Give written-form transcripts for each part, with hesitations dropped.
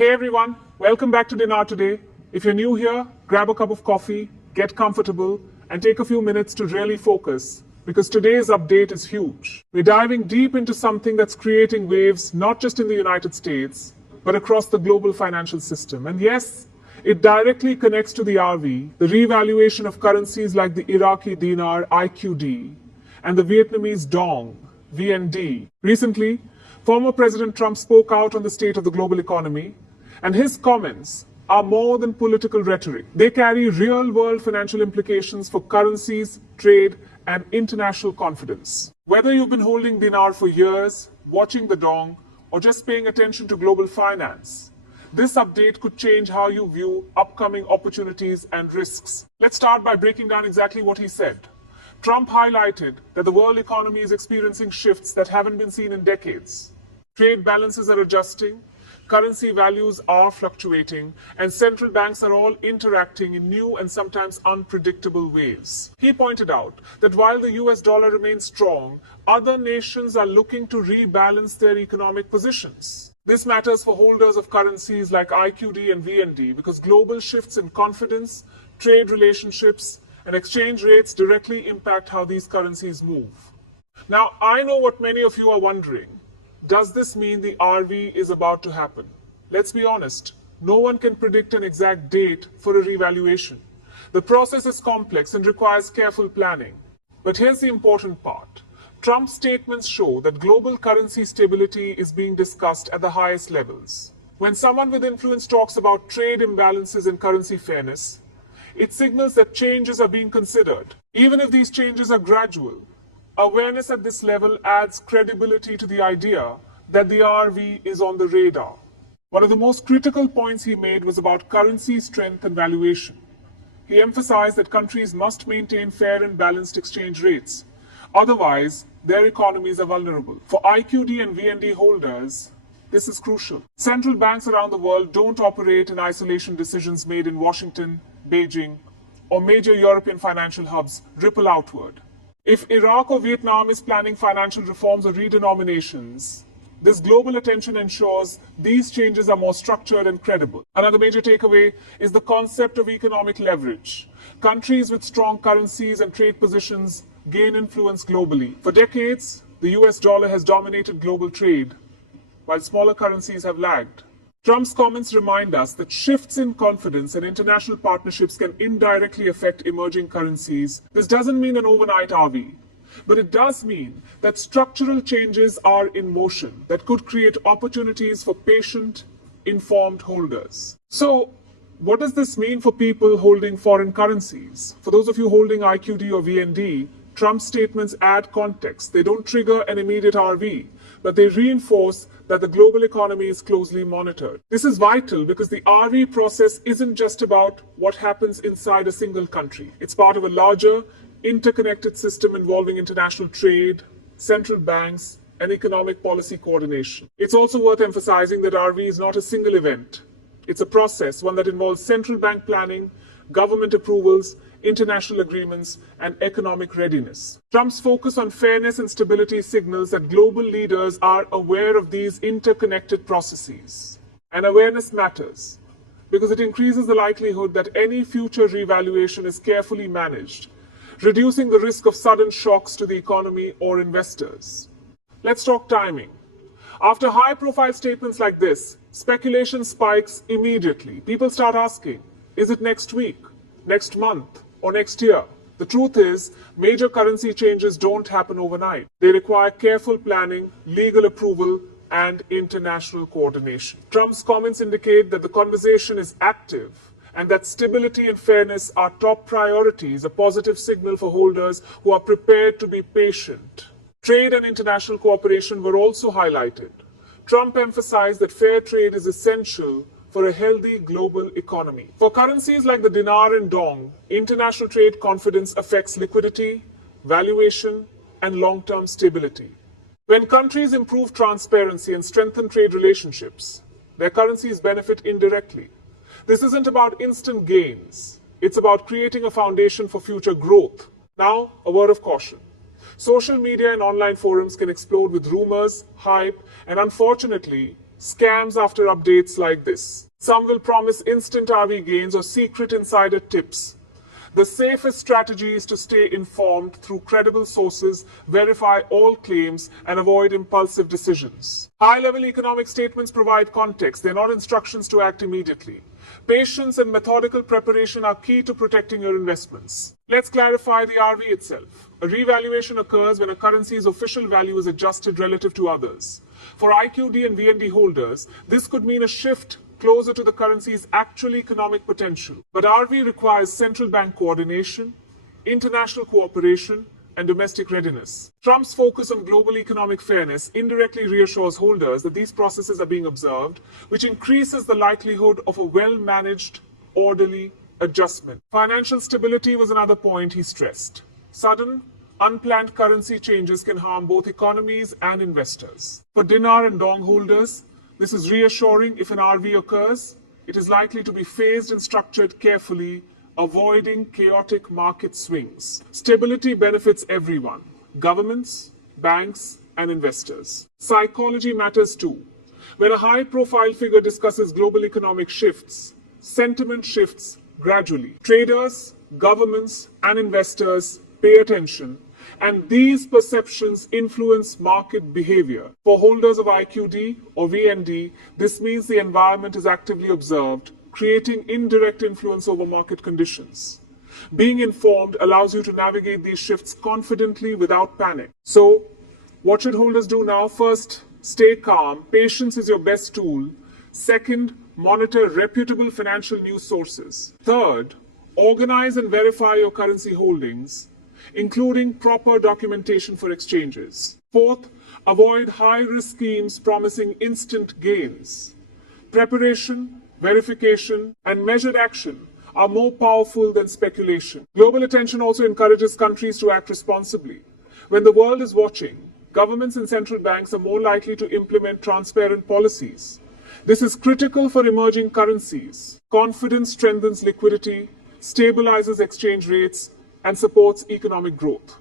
Hey everyone, welcome back to Dinar today. If you're new here, grab a cup of coffee, get comfortable, and take a few minutes to really focus, because today's update is huge. We're diving deep into something that's creating waves not just in the United States, but across the global financial system. And yes, it directly connects to the RV, the revaluation of currencies like the Iraqi Dinar, IQD, and the Vietnamese Dong, VND. Recently, former President Trump spoke out on the state of the global economy, and his comments are more than political rhetoric. They carry real-world financial implications for currencies, trade, and international confidence. Whether you've been holding dinar for years, watching the dong, or just paying attention to global finance, this update could change how you view upcoming opportunities and risks. Let's start by breaking down exactly what he said. Trump highlighted that the world economy is experiencing shifts that haven't been seen in decades. Trade balances are adjusting, currency values are fluctuating, and central banks are all interacting in new and sometimes unpredictable ways. He pointed out that while the US dollar remains strong, other nations are looking to rebalance their economic positions. This matters for holders of currencies like IQD and VND because global shifts in confidence, trade relationships, and exchange rates directly impact how these currencies move. Now, I know what many of you are wondering. Does this mean the RV is about to happen? Let's be honest, no one can predict an exact date for a revaluation. The process is complex and requires careful planning. But here's the important part. Trump's statements show that global currency stability is being discussed at the highest levels. When someone with influence talks about trade imbalances and currency fairness, it signals that changes are being considered. Even if these changes are gradual, awareness at this level adds credibility to the idea that the RV is on the radar. One of the most critical points he made was about currency strength and valuation. He emphasized that countries must maintain fair and balanced exchange rates. Otherwise, their economies are vulnerable. For IQD and VND holders, this is crucial. Central banks around the world don't operate in isolation. Decisions made in Washington, Beijing, or major European financial hubs ripple outward. If Iraq or Vietnam is planning financial reforms or redenominations, this global attention ensures these changes are more structured and credible. Another major takeaway is the concept of economic leverage. Countries with strong currencies and trade positions gain influence globally. For decades, the US dollar has dominated global trade, while smaller currencies have lagged. Trump's comments remind us that shifts in confidence and international partnerships can indirectly affect emerging currencies. This doesn't mean an overnight RV, but it does mean that structural changes are in motion that could create opportunities for patient, informed holders. So, what does this mean for people holding foreign currencies? For those of you holding IQD or VND, Trump's statements add context. They don't trigger an immediate RV, but they reinforce that the global economy is closely monitored. This is vital because the RV process isn't just about what happens inside a single country. It's part of a larger, interconnected system involving international trade, central banks, and economic policy coordination. It's also worth emphasizing that RV is not a single event. It's a process, one that involves central bank planning, government approvals, international agreements, and economic readiness. Trump's focus on fairness and stability signals that global leaders are aware of these interconnected processes. And awareness matters because it increases the likelihood that any future revaluation is carefully managed, reducing the risk of sudden shocks to the economy or investors. Let's talk timing. After high-profile statements like this, speculation spikes immediately. People start asking, is it next week, next month, or next year? The truth is, major currency changes don't happen overnight. They require careful planning, legal approval, and international coordination. Trump's comments indicate that the conversation is active and that stability and fairness are top priorities, a positive signal for holders who are prepared to be patient. Trade and international cooperation were also highlighted. Trump emphasized that fair trade is essential for a healthy global economy. For currencies like the dinar and dong, international trade confidence affects liquidity, valuation, and long-term stability. When countries improve transparency and strengthen trade relationships, their currencies benefit indirectly. This isn't about instant gains. It's about creating a foundation for future growth. Now, a word of caution. Social media and online forums can explode with rumors, hype, and unfortunately, scams after updates like this. Some will promise instant RV gains or secret insider tips. The safest strategy is to stay informed through credible sources, verify all claims, and avoid impulsive decisions. High-level economic statements provide context. They're not instructions to act immediately. Patience and methodical preparation are key to protecting your investments. Let's clarify the RV itself. A revaluation occurs when a currency's official value is adjusted relative to others. For Iqd and Vnd holders, this could mean a shift closer to the currency's actual economic potential. But RV requires central bank coordination, international cooperation, and domestic readiness. Trump's focus on global economic fairness indirectly reassures holders that these processes are being observed, which increases the likelihood of a well-managed, orderly adjustment. Financial stability was another point he stressed. Sudden, unplanned currency changes can harm both economies and investors. For dinar and dong holders, this is reassuring. If an RV occurs, it is likely to be phased and structured carefully, avoiding chaotic market swings. Stability benefits everyone: governments, banks, and investors. Psychology matters too. When a high-profile figure discusses global economic shifts, sentiment shifts gradually. Traders, governments, and investors pay attention, and these perceptions influence market behavior. For holders of Iqd or Vnd, this means the environment is actively observed, creating indirect influence over market conditions. Being informed allows you to navigate these shifts confidently without panic. So, what should holders do now? First, stay calm. Patience is your best tool. Second, monitor reputable financial news sources. Third, organize and verify your currency holdings, including proper documentation for exchanges. Fourth, avoid high-risk schemes promising instant gains. Preparation, verification, and measured action are more powerful than speculation. Global attention also encourages countries to act responsibly. When the world is watching, governments and central banks are more likely to implement transparent policies. This is critical for emerging currencies. Confidence strengthens liquidity, stabilizes exchange rates, and supports economic growth.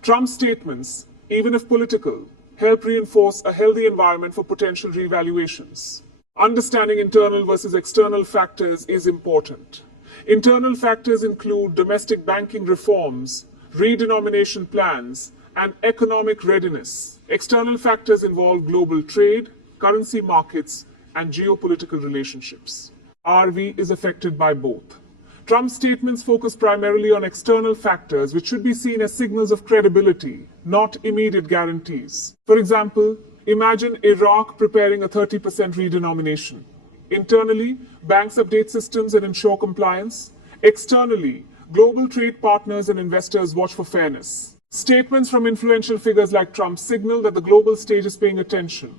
Trump's statements, even if political, help reinforce a healthy environment for potential revaluations. Understanding internal versus external factors is important. Internal factors include domestic banking reforms, redenomination plans, and economic readiness. External factors involve global trade, currency markets, and geopolitical relationships. RV is affected by both. Trump's statements focus primarily on external factors, which should be seen as signals of credibility, not immediate guarantees. For example, imagine Iraq preparing a 30% redenomination. Internally, banks update systems and ensure compliance. Externally, global trade partners and investors watch for fairness. Statements from influential figures like Trump signal that the global stage is paying attention.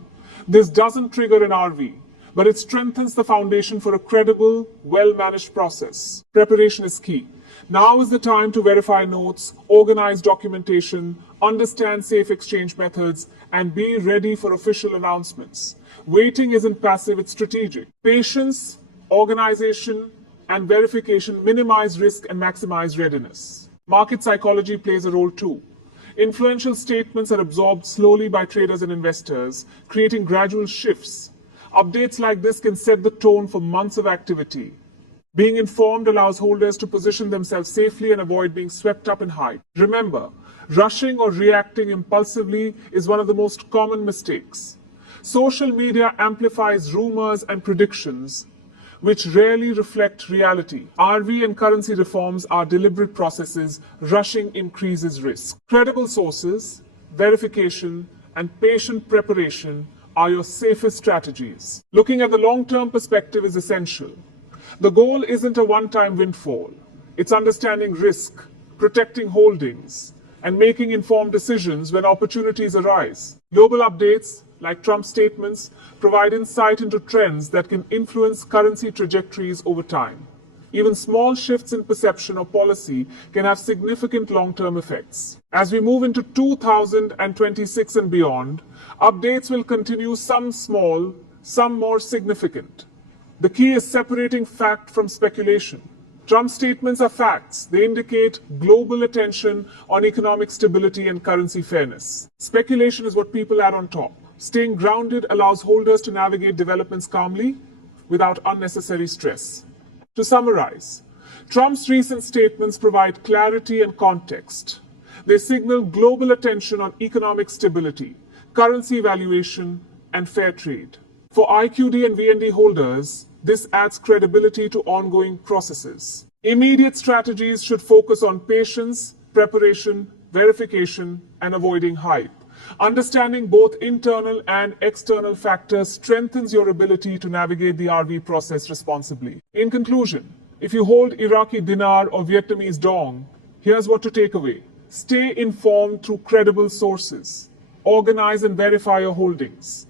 This doesn't trigger an RV, but it strengthens the foundation for a credible, well-managed process. Preparation is key. Now is the time to verify notes, organize documentation, understand safe exchange methods, and be ready for official announcements. Waiting isn't passive, it's strategic. Patience, organization, and verification minimize risk and maximize readiness. Market psychology plays a role too. Influential statements are absorbed slowly by traders and investors, creating gradual shifts. Updates like this can set the tone for months of activity. Being informed allows holders to position themselves safely and avoid being swept up in hype. Remember, rushing or reacting impulsively is one of the most common mistakes. Social media amplifies rumors and predictions, which rarely reflect reality. RV and currency reforms are deliberate processes. Rushing increases risk. Credible sources, verification, and patient preparation are your safest strategies. Looking at the long-term perspective is essential. The goal isn't a one-time windfall. It's understanding risk, protecting holdings, and making informed decisions when opportunities arise. Global updates, like Trump's statements, provide insight into trends that can influence currency trajectories over time. Even small shifts in perception or policy can have significant long-term effects. As we move into 2026 and beyond, updates will continue, some small, some more significant. The key is separating fact from speculation. Trump's statements are facts. They indicate global attention on economic stability and currency fairness. Speculation is what people add on top. Staying grounded allows holders to navigate developments calmly without unnecessary stress. To summarize, Trump's recent statements provide clarity and context. They signal global attention on economic stability, currency valuation, and fair trade. For Iqd and VND holders, this adds credibility to ongoing processes. Immediate strategies should focus on patience, preparation, verification, and avoiding hype. Understanding both internal and external factors strengthens your ability to navigate the RV process responsibly. In conclusion, if you hold Iraqi Dinar or Vietnamese Dong, here's what to take away. Stay informed through credible sources. Organize and verify your holdings.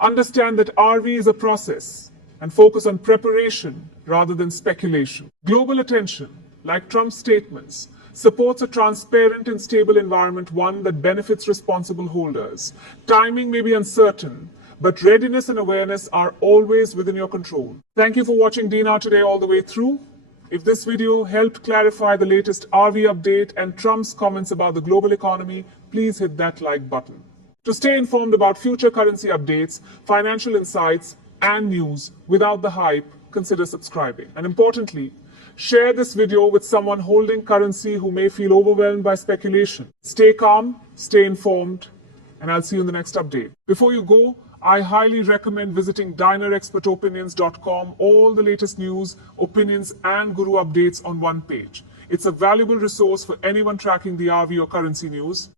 Understand that RV is a process and focus on preparation rather than speculation. Global attention, like Trump's statements, supports a transparent and stable environment, one that benefits responsible holders. Timing may be uncertain, but readiness and awareness are always within your control. Thank you for watching Dinar Today all the way through. If this video helped clarify the latest RV update and Trump's comments about the global economy, please hit that like button. To stay informed about future currency updates, financial insights, and news without the hype, consider subscribing. And importantly, share this video with someone holding currency who may feel overwhelmed by speculation. Stay calm, stay informed, and I'll see you in the next update. Before you go, I highly recommend visiting dinerexpertopinions.com. All the latest news, opinions, and guru updates on one page. It's a valuable resource for anyone tracking the RV or currency news.